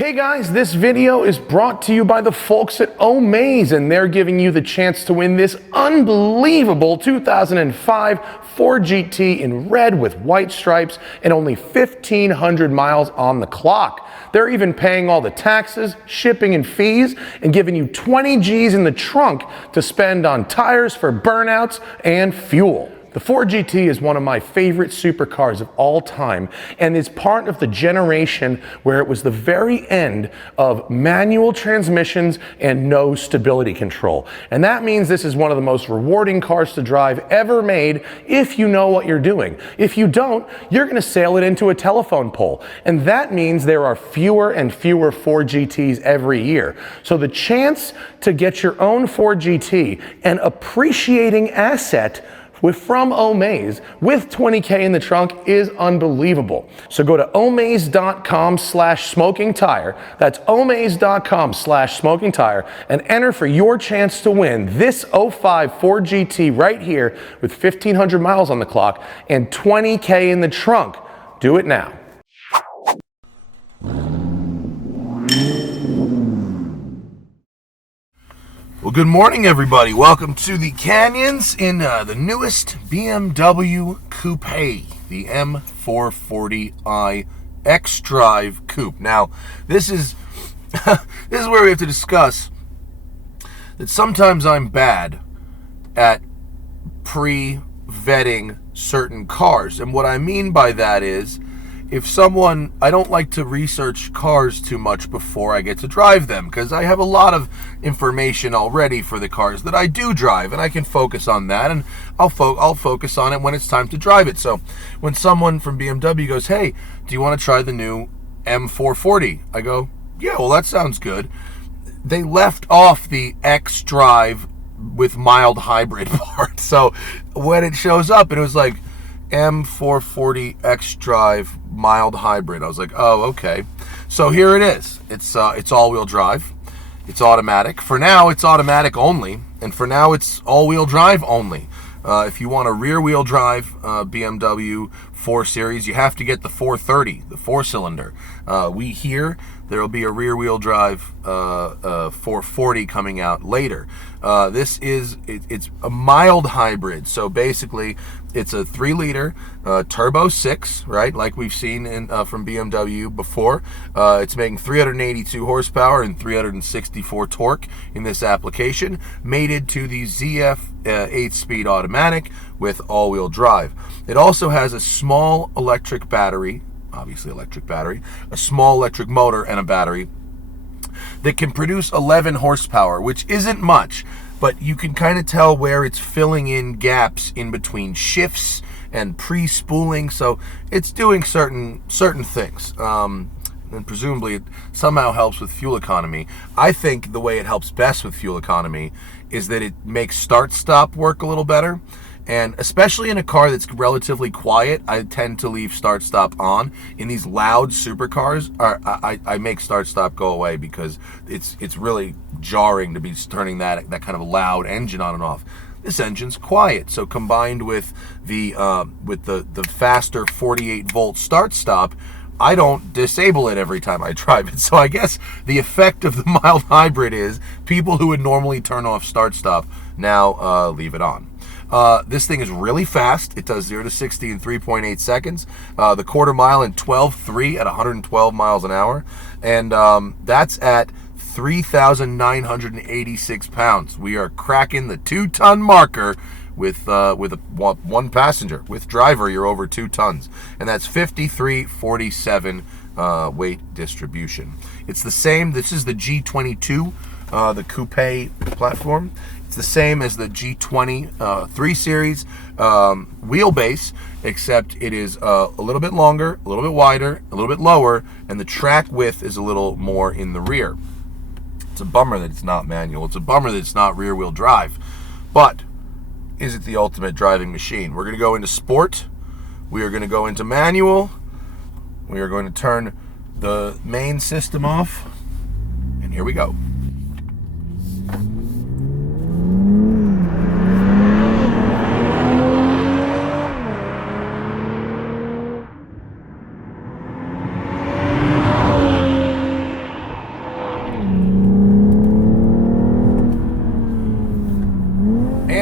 Hey guys, this video is brought to you by the folks at Omaze, and they're giving you the chance to win this unbelievable 2005 Ford GT in red with white stripes and only 1,500 miles on the clock. They're even paying all the taxes, shipping, and fees, and giving you 20 G's in the trunk to spend on tires for burnouts and fuel. The Ford GT is one of my favorite supercars of all time and is part of the generation where it was the very end of manual transmissions and no stability control. And that means this is one of the most rewarding cars to drive ever made if you know what you're doing. If you don't, you're going to sail it into a telephone pole. And that means there are fewer and fewer Ford GTs every year. So the chance to get your own Ford GT, an appreciating asset from Omaze with 20K in the trunk, is unbelievable. So go to omaze.com/smokingtire. That's omaze.com/smokingtire and enter for your chance to win this 05 Ford GT right here with 1,500 miles on the clock and 20K in the trunk. Do it now. Well, good morning, everybody. Welcome to the Canyons in the newest BMW Coupe, the M440i XDrive Coupe. Now, this is this is where we have to discuss that sometimes I'm bad at pre-vetting certain cars, and what I mean by that is, I don't like to research cars too much before I get to drive them, because I have a lot of information already for the cars that I do drive, and I can focus on that, and I'll focus on it when it's time to drive it. So when someone from BMW goes, "Hey, do you want to try the new M440?" I go, "Yeah, well, that sounds good." They left off the XDrive with mild hybrid part. So when it shows up, it was like M440 XDrive mild hybrid. I was like, oh, okay. So here it is. It's all-wheel drive. It's automatic. For now, it's automatic only, and for now, it's all-wheel drive only. If you want a rear-wheel drive BMW 4 Series, you have to get the 430, the 4-cylinder. There will be a rear-wheel drive 440 coming out later. It's a mild hybrid, so basically it's a 3-liter turbo 6, right, like we've seen from BMW before. It's making 382 horsepower and 364 torque in this application, mated to the ZF 8-speed automatic with all-wheel drive. It also has a small electric battery, obviously electric battery, a small electric motor and a battery that can produce 11 horsepower, which isn't much, but you can kind of tell where it's filling in gaps in between shifts and pre-spooling, so it's doing certain things. And presumably it somehow helps with fuel economy. I think the way it helps best with fuel economy is that it makes start-stop work a little better. And especially in a car that's relatively quiet, I tend to leave start-stop on. In these loud supercars, I make start-stop go away because it's really jarring to be turning that kind of a loud engine on and off. This engine's quiet, so combined with the faster 48-volt start-stop, I don't disable it every time I drive it. So I guess the effect of the mild hybrid is people who would normally turn off start-stop now leave it on. This thing is really fast. It does 0 to 60 in 3.8 seconds. The quarter mile in 12.3 at 112 miles an hour. And that's at 3,986 pounds. We are cracking the 2-ton marker with one passenger. With driver, you're over 2 tons. And that's 53.47 weight distribution. It's the same. This is the G22, the coupe platform. It's the same as the G20 3 Series wheelbase, except it is a little bit longer, a little bit wider, a little bit lower, and the track width is a little more in the rear. It's a bummer that it's not manual. It's a bummer that it's not rear-wheel drive. But is it the ultimate driving machine? We're going to go into sport. We are going to go into manual. We are going to turn the main system off. And here we go.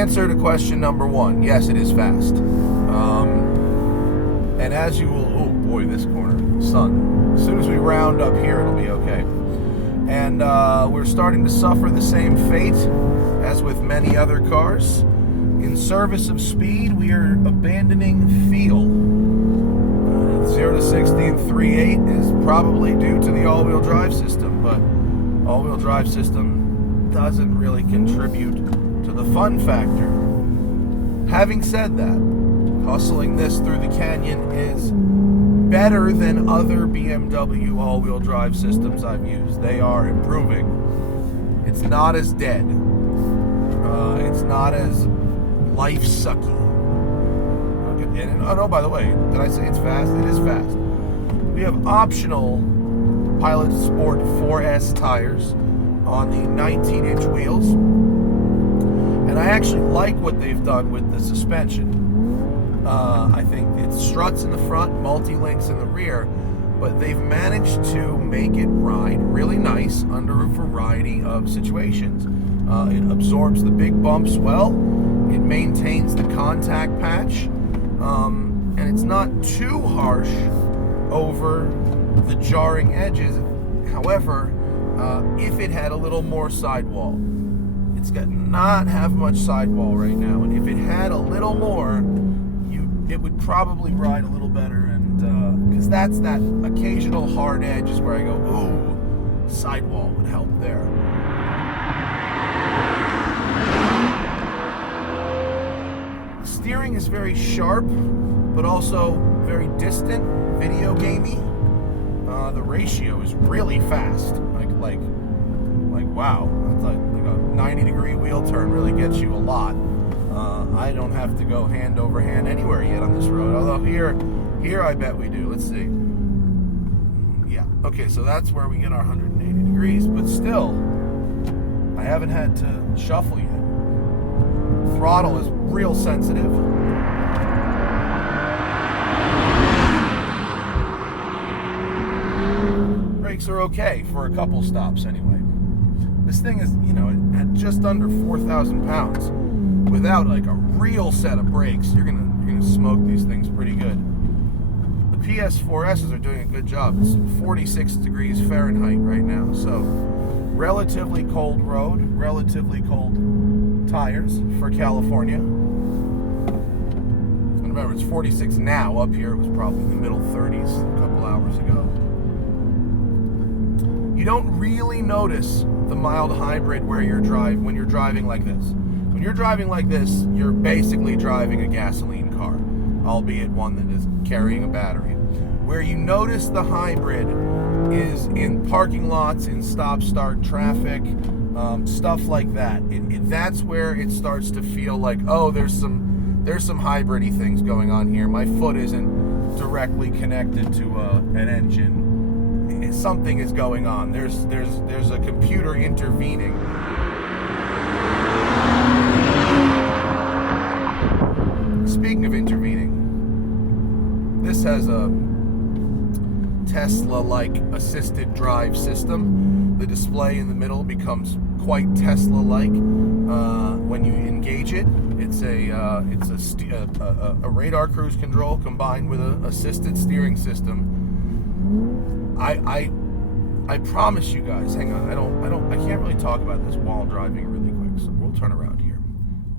answer to question number one, yes, it is fast. And as you will, oh boy, this corner, sun. As soon as we round up here, it'll be okay. And we're starting to suffer the same fate as with many other cars. In service of speed, we are abandoning feel. 0 to 60 in 3.8 is probably due to the all-wheel drive system, but all-wheel drive system doesn't really contribute to the fun factor. Having said that, hustling this through the canyon is better than other BMW all-wheel drive systems I've used. They are improving. It's not as dead. It's not as life-sucky. And, oh no, by the way, did I say it's fast? It is fast. We have optional Pilot Sport 4S tires on the 19-inch wheels. And I actually like what they've done with the suspension. I think it's struts in the front, multi-links in the rear, but they've managed to make it ride really nice under a variety of situations. It absorbs the big bumps well, it maintains the contact patch, and it's not too harsh over the jarring edges. However, if it had a little more sidewall, it's got not have much sidewall right now, and if it had a little more, it would probably ride a little better, and because that's that occasional hard edge is where I go, ooh, sidewall would help there. The steering is very sharp, but also very distant, video gamey. The ratio is really fast, like wow, that's like a 90-degree wheel turn really gets you a lot. I don't have to go hand over hand anywhere yet on this road, although here I bet we do. Let's see. Yeah, okay, so that's where we get our 180 degrees, but still, I haven't had to shuffle yet. Throttle is real sensitive. Brakes are okay for a couple stops anyway. This thing is, at just under 4,000 pounds. Without like a real set of brakes, you're gonna smoke these things pretty good. The PS4S's are doing a good job. It's 46 degrees Fahrenheit right now, so relatively cold road, relatively cold tires for California. And remember, it's 46 now. Up here, it was probably in the middle 30s a couple hours ago. You don't really notice the mild hybrid when you're driving like this. When you're driving like this, you're basically driving a gasoline car, albeit one that is carrying a battery. Where you notice the hybrid is in parking lots, in stop-start traffic, stuff like that. That's where it starts to feel like, oh, there's some hybrid-y things going on here. My foot isn't directly connected to an engine. Something is going on. There's a computer intervening. Speaking of intervening, this has a Tesla-like assisted drive system. The display in the middle becomes quite Tesla-like when you engage it. It's a radar cruise control combined with an assisted steering system. I promise you guys. Hang on. I can't really talk about this while driving really quick, so we'll turn around here.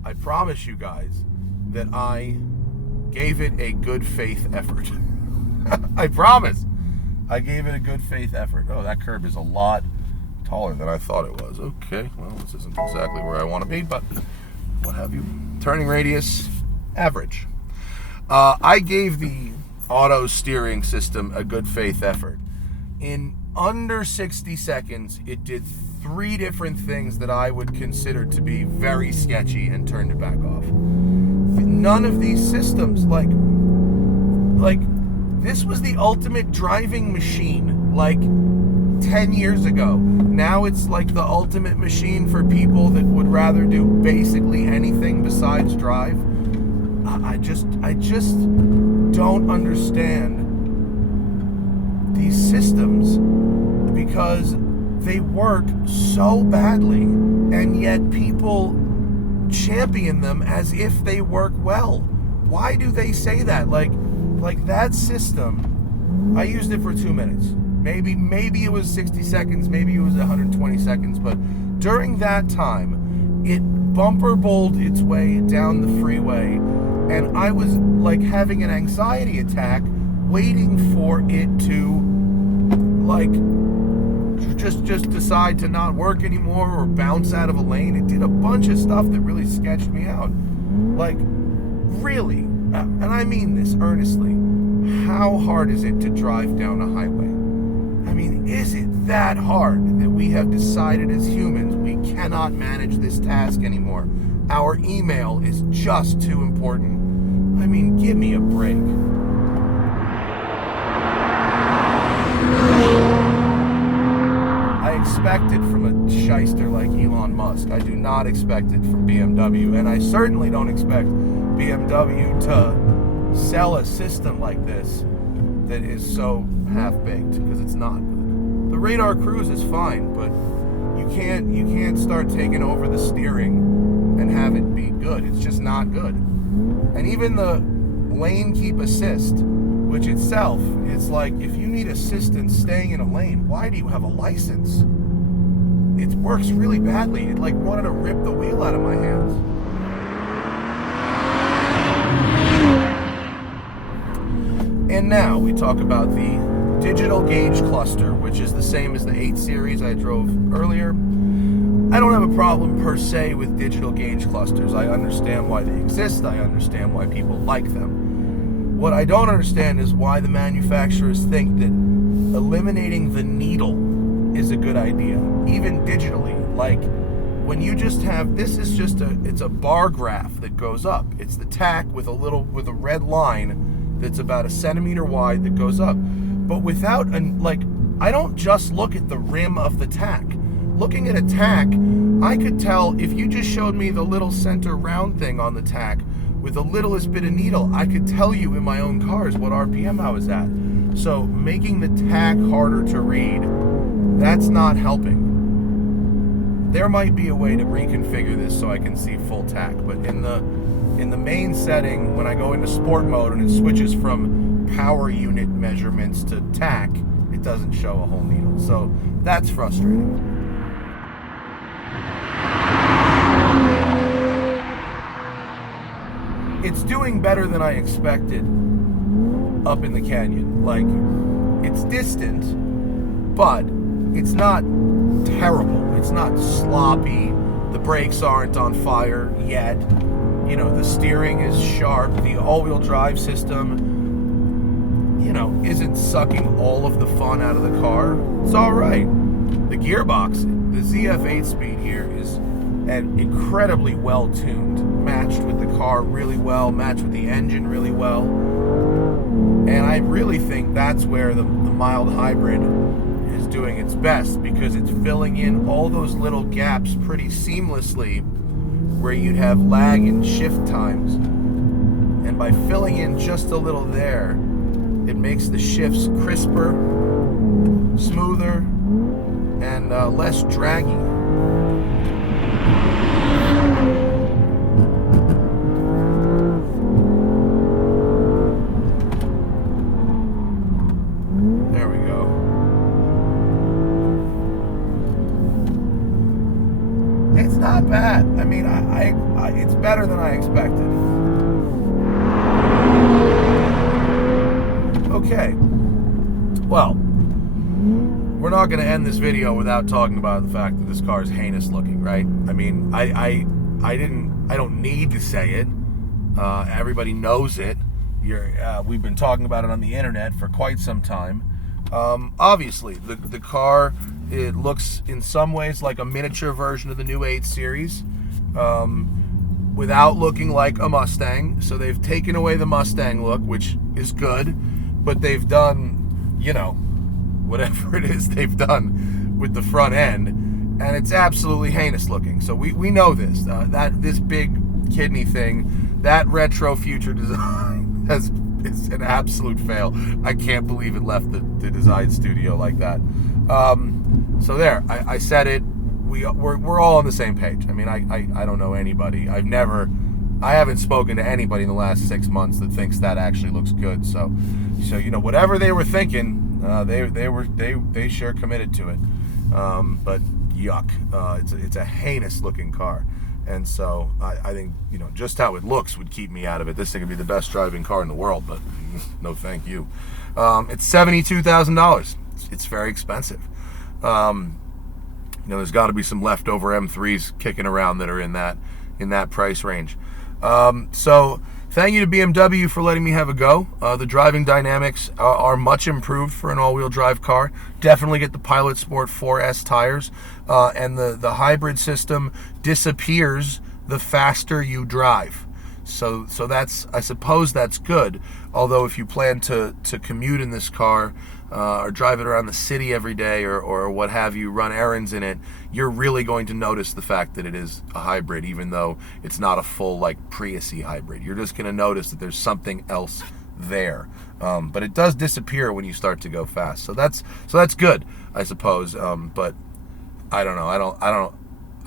I promise you guys that I gave it a good faith effort. I promise. I gave it a good faith effort. Oh, that curb is a lot taller than I thought it was. Okay, well, this isn't exactly where I want to be, but what have you. Turning radius, average. I gave the auto steering system a good faith effort. In under 60 seconds, it did 3 different things that I would consider to be very sketchy and turned it back off. None of these systems, like this was the ultimate driving machine like 10 years ago. Now it's like the ultimate machine for people that would rather do basically anything besides drive. I just don't understand these systems because they work so badly, and yet people champion them as if they work well. Why do they say that? Like that system, I used it for 2 minutes. Maybe it was 60 seconds, maybe it was 120 seconds, but during that time, it bumper bowled its way down the freeway, and I was like having an anxiety attack waiting for it to like just decide to not work anymore or bounce out of a lane. It did a bunch of stuff that really sketched me out. Like, really, and I mean this earnestly, how hard is it to drive down a highway? I mean, is it that hard that we have decided as humans we cannot manage this task anymore? Our email is just too important. I mean, give me a break. I expect it from a shyster like Elon Musk. I do not expect it from BMW, and I certainly don't expect BMW to sell a system like this that is so half-baked, because it's not good. The radar cruise is fine, but you can't start taking over the steering and have it be good. It's just not good. And even the lane keep assist, which itself, it's like, if you need assistance staying in a lane, why do you have a license? It works really badly. It like wanted to rip the wheel out of my hands. And now we talk about the digital gauge cluster, which is the same as the 8 Series I drove earlier. I don't have a problem per se with digital gauge clusters. I understand why they exist. I understand why people like them. What I don't understand is why the manufacturers think that eliminating the needle is a good idea, even digitally. Like, when you just have, this is just it's a bar graph that goes up. It's the tack with a red line that's about 1 centimeter wide that goes up. But without, I don't just look at the rim of the tack. Looking at a tack, I could tell, if you just showed me the little center round thing on the tack with the littlest bit of needle, I could tell you in my own cars what RPM I was at. So making the tack harder to read, that's not helping. There might be a way to reconfigure this so I can see full tack, but in the main setting, when I go into sport mode and it switches from power unit measurements to tack, it doesn't show a whole needle. So that's frustrating. It's doing better than I expected up in the canyon. Like, it's distant, but it's not terrible. It's not sloppy. The brakes aren't on fire yet. You know, the steering is sharp. The all-wheel drive system, you know, isn't sucking all of the fun out of the car. It's all right. The gearbox, the ZF 8-speed here is incredibly well-tuned, matched with the car really well, matched with the engine really well. And I really think that's where the mild hybrid is doing its best, because it's filling in all those little gaps pretty seamlessly where you'd have lag and shift times. And by filling in just a little there, it makes the shifts crisper, smoother, and less draggy. There we go. It's not bad. I mean, it's better than I expected. Okay. Well, we're not going to end this video without talking about the fact that this car is heinous looking, right? I mean, I don't need to say it. Everybody knows it. We've been talking about it on the internet for quite some time. Obviously, the car, it looks in some ways like a miniature version of the new 8 Series, without looking like a Mustang. So they've taken away the Mustang look, which is good, but they've done, you know, whatever it is they've done with the front end, and it's absolutely heinous looking. So we know this, that this big kidney thing, that retro future design is an absolute fail. I can't believe it left the design studio like that. So there, I said it. we're all on the same page. I mean, I don't know anybody. I haven't spoken to anybody in the last 6 months that thinks that actually looks good. So you know, whatever they were thinking, they sure committed to it. But yuck, it's a heinous looking car. And so I think, you know, just how it looks would keep me out of it. This thing would be the best driving car in the world, but no thank you. It's $72,000. It's very expensive. You know, there's got to be some leftover M3s kicking around that are in that price range. So thank you to BMW for letting me have a go. The driving dynamics are much improved for an all-wheel drive car. Definitely get the Pilot Sport 4S tires, and the hybrid system disappears the faster you drive. So that's, I suppose that's good. Although if you plan to commute in this car, or drive it around the city every day, or what have you, run errands in it, you're really going to notice the fact that it is a hybrid, even though it's not a full like Prius-y hybrid. You're just going to notice that there's something else there. But it does disappear when you start to go fast. So that's good, I suppose. But I don't know.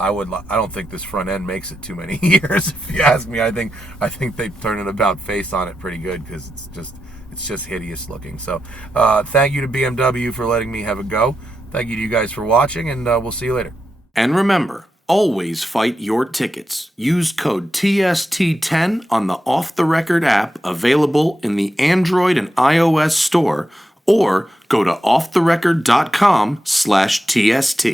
I don't think this front end makes it too many years. If you ask me, I think they turn an about face on it pretty good, because it's just hideous looking. So thank you to BMW for letting me have a go. Thank you to you guys for watching, and we'll see you later. And remember, always fight your tickets. Use code TST10 on the Off the Record app, available in the Android and iOS store, or go to offtherecord.com/TST.